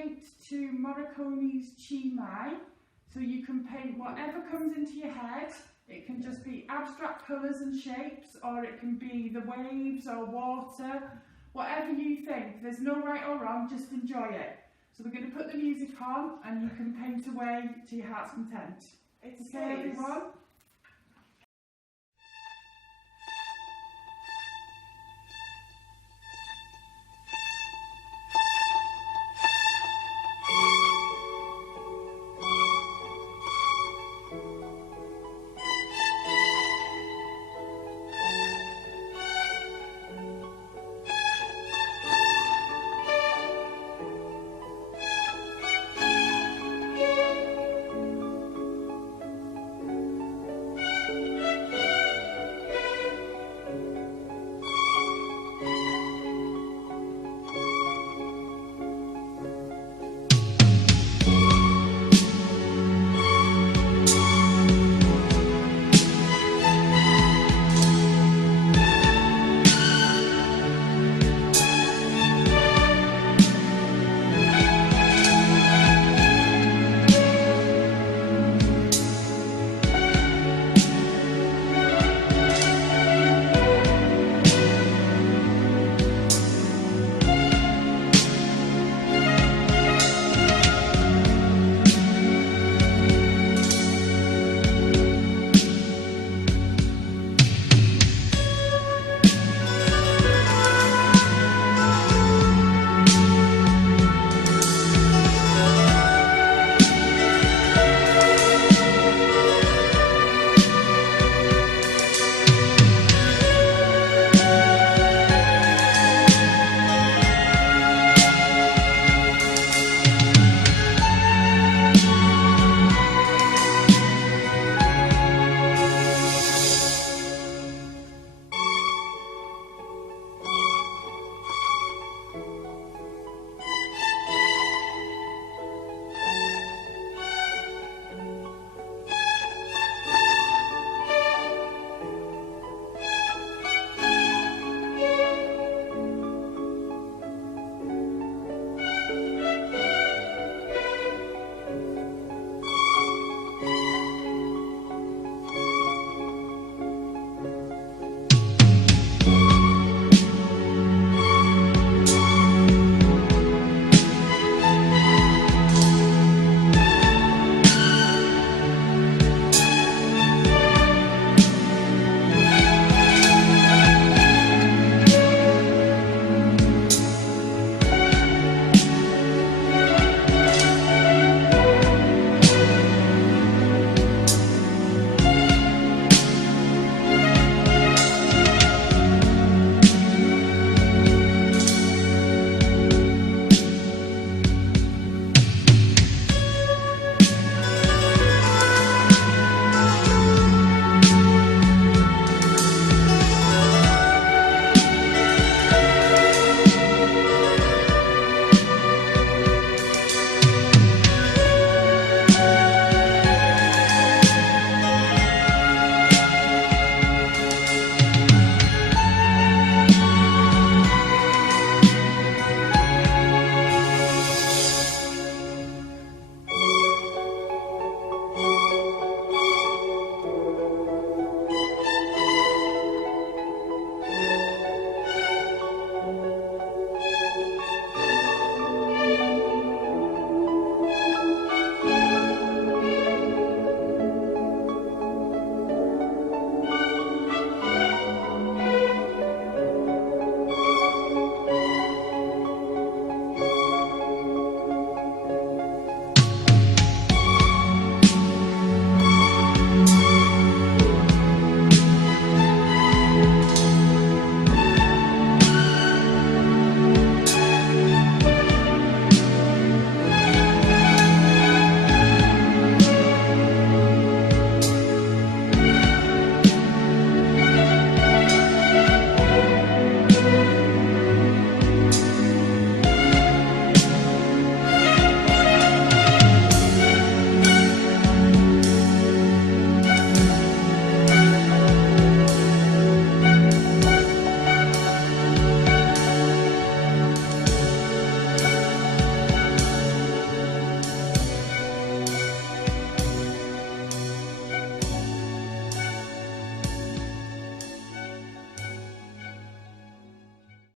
paint to Morricone's Chi Mai. So you can paint whatever comes into your head. It can just be abstract colours and shapes, or it can be the waves or water, whatever you think. There's no right or wrong, just enjoy it. So we're going to put the music on and you can paint away to your heart's content. It okay, everyone?